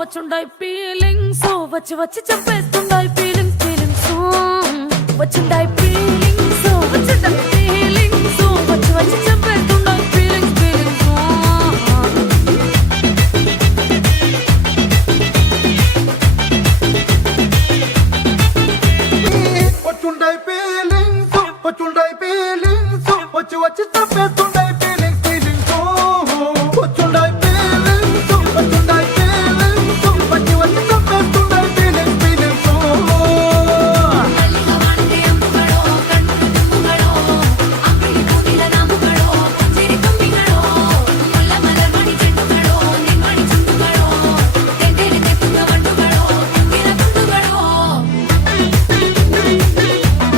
వచ్చుండాయి feelings వచ్చి వచ్చి చెప్పేస్తుండాయి feelings feelings వచ్చుండాయి feelings వచ్చుండాయి feelings వచ్చి వచ్చి చెప్పేస్తుండాయి ఫీలింగ్స్ ఫీలింగ్స్ వచ్చుండాయి ఫీలింగ్స్ వచ్చి వచ్చి చెప్పేస్తుండాయి